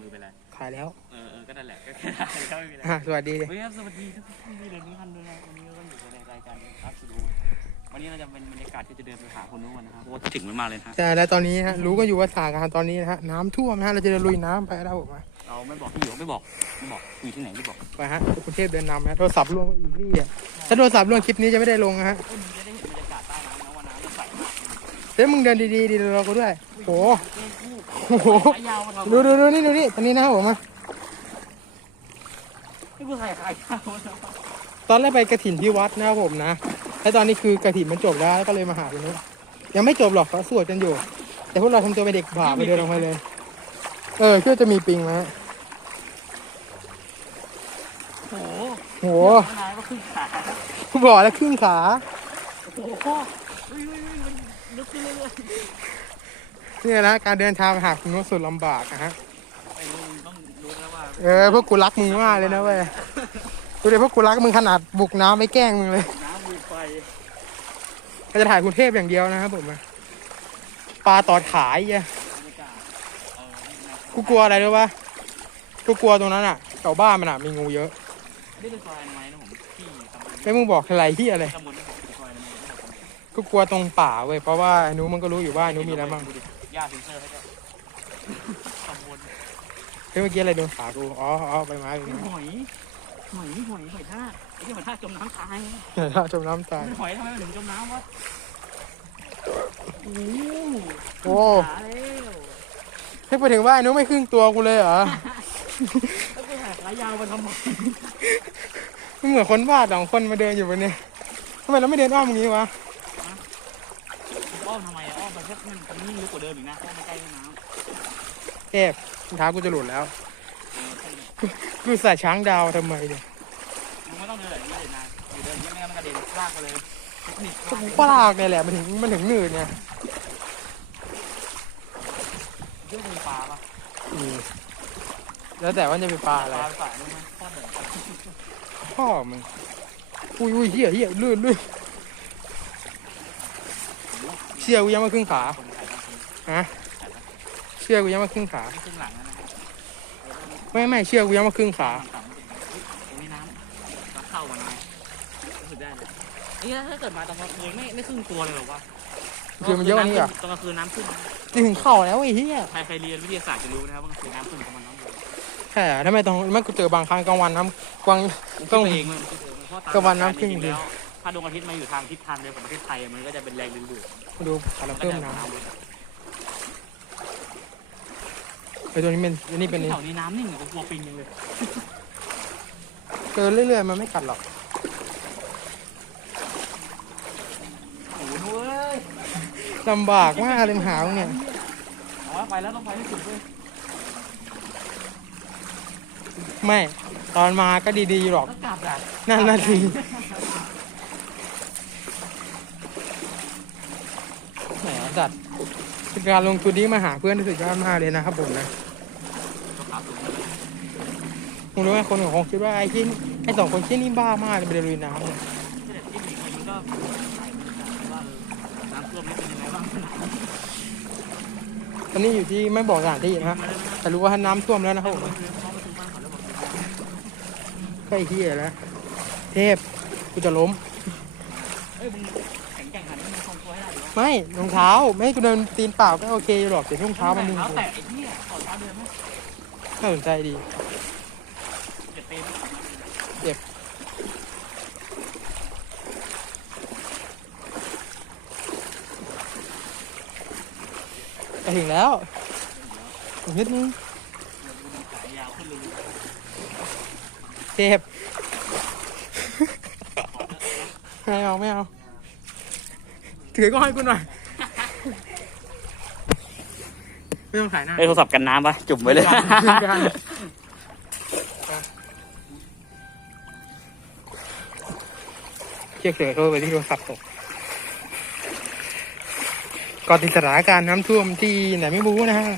มือไปเลยขายแล้วเออเออก็นั่นแหละก็แค่นั้นก็ไม่มีอะไรอะสวัสดีดิเฮ้ยครับสวัสดีทุกท่านที่เดินทุกท่านด้วยนะวันนี้เราก็อยู่ในรายการครับสุดูวันนี้เราจะเป็นบรรยากาศที่จะเดินไปหาคนนู้นกันนะครับโอ้คิดถึงมันมากเลยนะฮะใช่แล้วตอนนี้ฮะรู้กันอยู่ว่าสถานการณ์ตอนนี้นะฮะน้ำท่วมนะฮะเราจะเดินลุยน้ำไปแล้วผมมาเราไม่บอกที่อยู่ไม่บอกไม่บอกอยู่ที่ไหนไม่บอกไปฮะกรุงเทพเดินนำฮะโทรศัพท์ล่วงอีกที่อะถ้าโทรศัพท์ล่วงคลิปนี้จะไม่ได้ลงนะฮะเอ้ยมึงจะได้เห็นบรรยากาศใต้น้ำนะว่าน้ำมันใสมากเดี๋ยวมึงเดินดีๆดีเราก็ด้วยโห เอ้ยคู่ โอ้โหขายาวมาทำดูดูดูนี่ดูนี่ตอนนี้นะครับผมมานี่กูใส่ขายาวมาทำตอนแรกไปกระถินที่วัดนะครับผมนะแล้วตอนนี้คือกระถินมันจบแล้วก็เลยมาหาตรงนี้ยังไม่จบหรอกเขาสวดกันอยู่ แต่พวกเราทำตัวเป็นเด็กบ่าไปเดินลงไปเลย เออเชื่อจะมีปิงไหมโอ้โหโหนายก็ขึ้นขากูบอกแล้วครึ่งขา โอ้โหเฮ้ยเฮ้ยเฮ้ยมันลึกขึ้นเรื่อยๆ เนี่ยนะการเดินทางไปหาคุณโน้ตสุดลำบากนะฮะไอ้รู้มึงต้องรู้นะว่าเออพวกกูรักมึงมากเลยนะเว้ยดูดิพวกกูรักมึงขนาดบุกน้ำไปแกล้งมึงเลยน้ำมีไฟเราจะถ่ายกรุงเทพอย่างเดียวนะครับผมนะปลาตอดขายอะบรรยากาศเออนี่นะกูกลัวอะไรรู้ปะกูกลัวตรงนั้นอะแถวบ้านมันอะมีงูเยอะนี่เป็นซอยอนามัยนะผมที่ตำบลแล้วมึงบอกอะไรที่อะไรตำบลนี่ผมเป็นซอยอนามัยนะครับผมกูกลัวตรงป่าเว้ยเพราะว่าไอ้หนูมันก็รู้อยู่ว่าไอ้หนูมีอะไรบ้างดูดิ ย่าเซ็นเซอร์ให้ด้วยตำบลเฮ้ยเมื่อกี้อะไรโดนขากู อ๋ออ๋อใบไม้เป็นหอยหอยหอยหอยทากไอ้ที่หอยทากจมน้ำตายจมน้ำตายมันหอยทำไมมันถึงจมน้ำวะโอ้โหโอ้ขาแล้วให้ไปถึงว่าไอ้หนูไม่ครึ่งตัวกูเลยเหรอแล้วไปหาขายาวมาทำไมมันเหมือนคนบ้าสองคนมาเดินอยู่บนเนี้ยทำไมเราไม่เดินอ้อมอย่างงี้วะอ้อมทำ ไมอะอ้อมไปแค่มันมันยิ่งลึกกว่าเดิมอีกนะเพราะมันใกล้แม่น้ำเทพรองเท้ากูจะหลุดแล้ว เออใช่เลยกูใส่ช้างดาวทำไมเนี่ยมึงไม่ต้องเดินแบบนี้เด็ดนานอยู่เดินอย่างนี้ไม่งั้นมันกระเด็นลากไปเลยเทคนิคก็กูปลากเนี่ยแหละมันถึงมันถึงหนืดเนี่ยเรื่องมีปลาปะอืมแล้วแต่ว่าจะเป็นปลาอะไรปลาสายรู้ไหมทอดเดินพ่อมึงอุ้ยอุ้ยเหี้ยเหี้ยลื่นลื่น เชี่ยกูยังมาครึ่งขาคนไทยบางคนฮะเชี่ยกูยังมาครึ่งขาที่ครึ่งหลังนั่นนะไม่ไม่เชี่ยกูยังมาครึ่งขาต่ำๆตรงนี้น้ำน้ำเข้ามันไงรู้สึกได้เลยนี่ถ้าเกิดมาตอนกลางคืนไม่ไม่ครึ่งตัวเลยหรอวะคือมันเยอะกว่านี้เหรอะตอนกลางคืนน้ำขึ้นนี่ถึงเข่าแล้วไอ้เหี้ยใครใครเรียนวิทยาศาสตร์จะรู้นะครับว่ากลางคืนน้ำขึ้นประมาณน้ำเลยใช่เหรอทำไมตรงไม่กูเจอบางครั้งกลางวันน้ำกลางคิดต้องไปเองมันคิดเองเพราะตามกลางวันน้ำขึ้นจริงๆจริงแล้ว ถ้าดวงอาทิตย์มาอยู่ทางทิศทางเดียวกับประเทศไทยมันก็จะเป็นแรงดึงดูดดูอะไรมันก็เพิ่มจะน้น้ำำไอ้ตัวนี้เป็นอันนี้เป็นแถวนี้น้ำนิ่งกูกลัวปิงยังเลยเกินเรื่อยๆมันไม่กัดหรอกโอ้โหนุ้ยลำบากมากเลยหาวเนี่ยอ๋อไปแล้วต้องไปให้สุดด้วยไม่ ตอนมาก็ดีๆหรอกแล้วกลับอะนั่นนาที แหมจัดเป็นการลงทุนที่มาหาเพื่อนที่สุดยอดมากเลยนะครับผมนะก็ขับตรงนี้ผมรู้ไหมคนของคงคิดว่าไอ้ที่ไอ้สองคนที่นี่บ้ามากเลยไปเดินลุยน้ำเนี่ยเสด็จที่หนีมันก็ใส่ว่าเออน้ำท่วมนี่เป็นยังไงบ้างตอนนี้อยู่ที่ไม่บอกสถานที่นะฮะแต่รู้ว่าน้ำท่วมแล้วนะครับผมเขาไปซื้อบ้านเขาแล้วบอกก็ไอ้ที่แล้วเทพกูจะล้มเอ้ยมึง แข็งแกร่งขนาดนี้มึงทรงตัวให้ได้หรือวะไม่รองเท้าไม่ให้กูเดินตีนเปล่าก็โอเคอยู่หรอกแต่รองเท้ามันดึงเท้ากูแตะไอ้เหี้ยขอเท้าเดินไหมน่าสนใจดีเจ็บเต็มไปถึงแล้วอีกนิดนึงขายาวขึ้นเลยเทพไม่เอาไม่เอา ถือก็ให้กูหน่อย ไม่ต้องขายหน้าไอ้โทรศัพท์กันน้ำปะจุ่มไว้เลยเชี่ยเสือโทรไปที่โทรศัพท์ตกก่อนติดสถานการณ์น้ำท่วมที่ไหนไม่รู้นะฮะ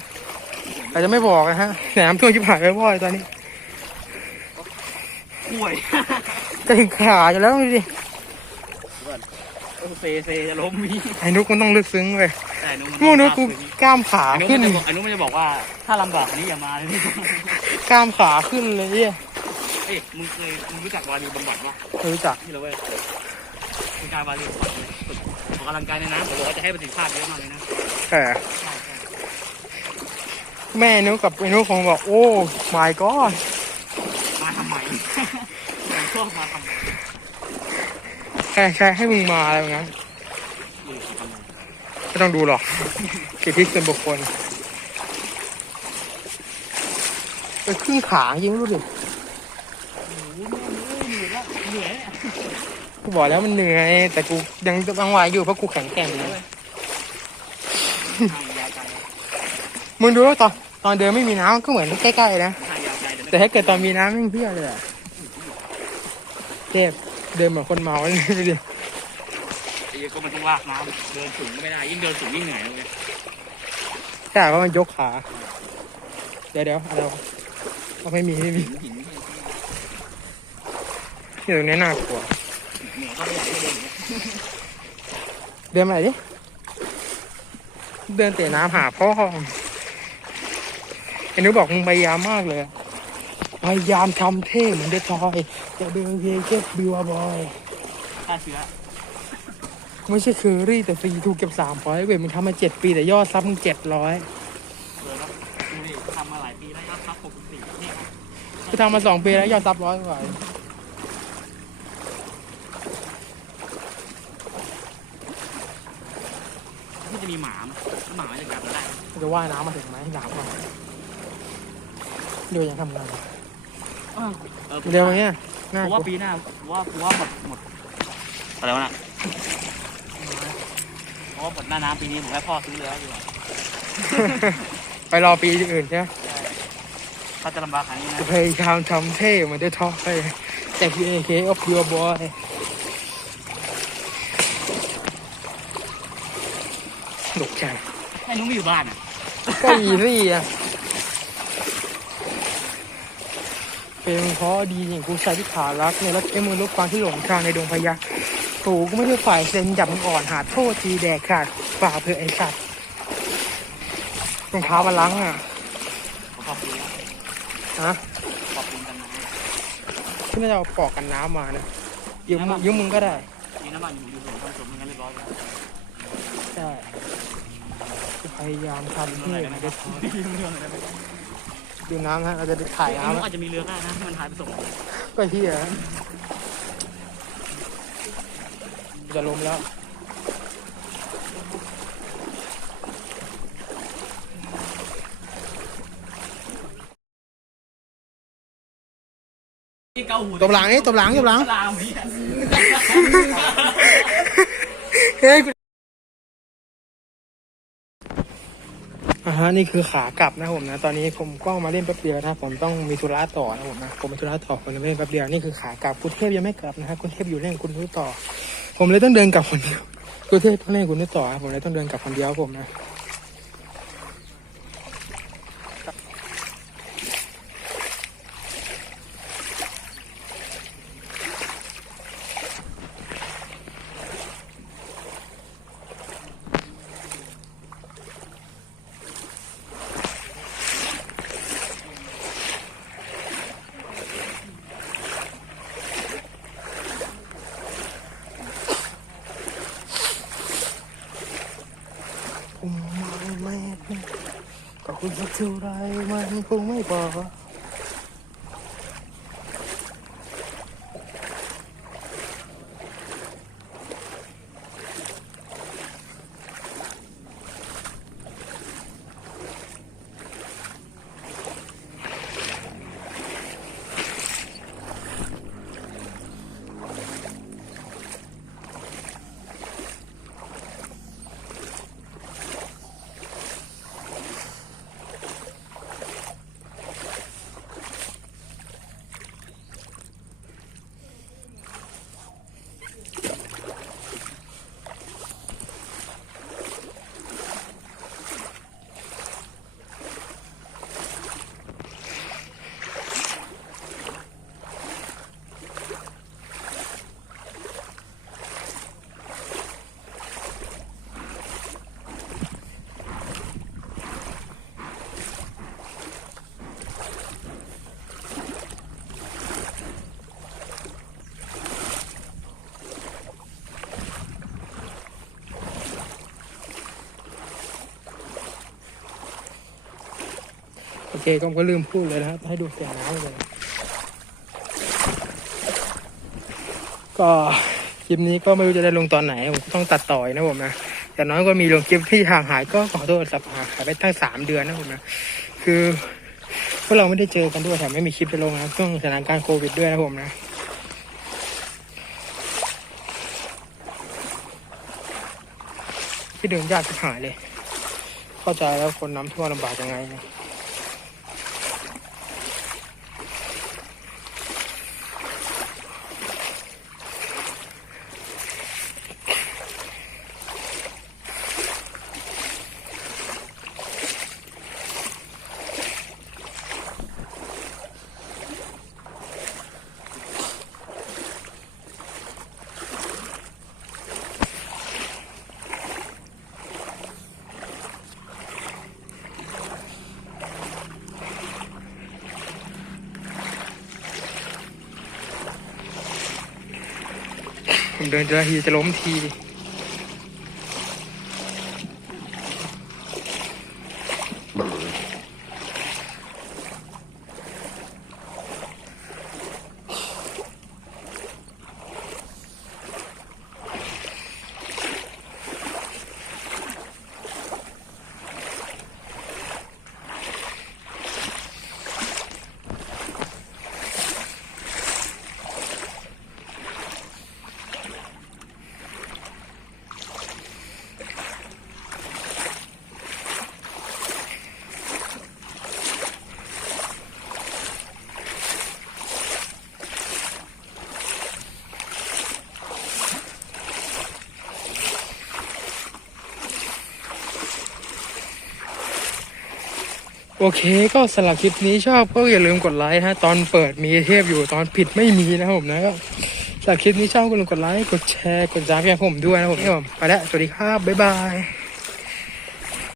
อาจจะไม่บอกนะฮะแต่น้ำท่วมชิบหายไปบ่อยตอนนี้ป่วย จะถึงขาอยู่แล้วดูดิ เอเซเซจะล้มมีไอ้นุกมันต้องลึกซึ้งเลยแต่นุ้นู่นนุกกูกล้ามขาไอ้นุ้ขึ้นมันจะบอกไอ้นุ้มันจะบอกว่าถ้าลำบากอันนี้อย่ามาเลยนี่กล้ามขาขึ้นเลยเนี่ยเอ้ยมึงเคยมึงรู้จักวารีบำบัดปะไม่รู้จักนี่เหราเว้ยเป็นการวารีบำบัดเลยฝึกออกกำลังกายในน้ำเขาบอกว่าจะให้ประสิทธิภาพเยอะมากเลยนะแต่ใช่ใช่แม่นุกกับไอ้นุกคงบอกโอ้ my god มาทำไมแต่ชอบมาทำไม ใช่ใช่ให้มึงมาอะไรแบบนั้นเออทำไม่ต้องดูหรอกสิทธิส่วนบุคคลไปครึ่งขายิงรู้ดิโอ้โหเหนื่อยละเหนื่อยเนี่ยกูบอกแล้วมันเหนื่อย แต่กูยังต้องไหวอยู่เพราะกูแข็งแกร่งนะมึงดูว่าตอนตอนเดินไม่มีน้ำก็เหมือนใกล้ๆนะ แต่ถ้าเกิดตอนมีน้ำแม่เพี้ยเลยอะเจ็บ เดินเหมือนคนเมาเลยดูดิไอ้ก็มันต้องลากน้ำเดินสูงไม่ได้ ยิ่งเดินสูงยิ่งเหนื่อยเลยใช่เพราะมันยกขา เดี๋ยวเดี๋ยวอะไรวะเอาไม่มีไม่มีหินหินที่ตรงนี้น่ากลัว เหนื่อยก็ไม่อยากให้เดินเดินมาไหนดิ เดินเตะน้ำหาพ่อไอ้นุบอกมึงพยายามมากเลยอะ พยายามทำเท่เหมือนเดทอย จะเดินเพียงแค่บิวบอยฆ่าเชื้อไม่ใช่เคอรี่แต่ฟรีถูกเก็บสามร้อยเว้ยมึงทำมาเจ็ดปีแต่ยอดซับมึงเจ็ดร้อยเลยแล้วดูดิทำมาหลายปีแล้วยอดซับหกสิบสี่นี่ครับกูทำมาสองปีแล้วยอดซับร้อยกว่าที่จะมีหมาไหมแล้วหมามันจะกัดเราได้มันจะว่ายน้ำมาถึงไหมถามก่อนเดี๋ยวยังทำงานเออเออเดี๋ยวเนี้ยน่าผมกลัว่าวปีหน้าผมว่าผมว่าหมดหมดอะไรวะน่ะเพราะว่าหมดหน้าน้ำปีนี้ผมให้พ่อซื้อเรือดีกว่าไปรอปีอื่นใช่ไหมถ้าจะลำบากขนาดนี้นะจะพยายามทำเท่เหมือนเดทอยแต่ PAK of your boy ตกใจไอ้นุ้งไม่อยู่บ้านอะก็อีซี่อะ เป็นเพราะดีอย่างกูใช้ที่ขารักเนี่ยแล้วไอ้มือลูกควางที่หลงทางในดงพญาโถกูไม่ได้ฝ่ายเซนจับมึงอ่อนหาโทษทีแดกขาดฝ่าเพื่อไอ้สัตว์รองเท้ามาล้างอะผมขอบคุณนะฮะขอบคุณกันนะที่น่าจะเอาปอกกันน้ำมานะยืมยืมมึงก็ได้มีน้ำมันอยู่อยู่ส่วนผสมมันกันเรียบร้อยแล้วใช่จะพยายามทำเมื่อเท่ไหร่เหกันมือนะนคเด ดูน้ำนะเราจะได้ถ่ายไอ้น้ำนุ้งอะอาจจะมีเรือก็ได้นะที่มันหายไปส่งก็เฮียจะล้มแล้วเกาหูตบหลังนี่ตบหลังตบหลังลาวพี่เฮ้ย อ่าฮะนี่คือขากลับนะผมนะตอนนี้ผมก็มาเล่นแป๊บเดียวนะผมต้องมีธุระต่อนะผมนะผมมีธุระต่อผมเลยไม่เล่นแป๊บเดียวนี่คือขากลับคุณเทพยังไม่กลับนะฮะคุณเทพอยู่เล่นคุณนุ้ยต่อ ผมเลยต้องเดินกลับคนเดียวคุณเทพต้องเล่นคุณนุ้ยต่อครับผมเลยต้องเดินกลับคนเดียวครับผมนะ ผม ไม่ขอบคุณสักเท่าไรมันคงไม่บอก อเคก็ก็ลืมพูดเลยนะครับ ให้ดูเสียงน้ำเลย ก็คลิปนี้ก็ไม่รู้จะได้ลงตอนไหน ผมต้องตัดต่อยนะผมนะแต่น้อยก็มีลงคลิปที่ห่างหายก็ขอโทษสับหายไปตั้งสามเดือนนะผมนะ คือพวกเราไม่ได้เจอกันด้วยแถมไม่มีคลิปจะลงนะช่วงสถานการณ์โควิดด้วยนะผมนะที่เดินยากที่หายเลย เข้าใจแล้วคนน้ำท่วมลำบากยังไงนะ ผมเดินเจอทีจะล้มที โอเคก็สำหรับคลิปนี้ชอบก็อย่าลืมกดไลค์นะตอนเปิดมีเทพอยู่ตอนผิดไม่มีนะครับผมนะก็สำหรับคลิปนี้ชอบก็อย่าลืมกดไลค์กดแชร์กดซับให้ผมด้วยนะครับผมไปแล้วสวัสดีครับบ๊ายบาย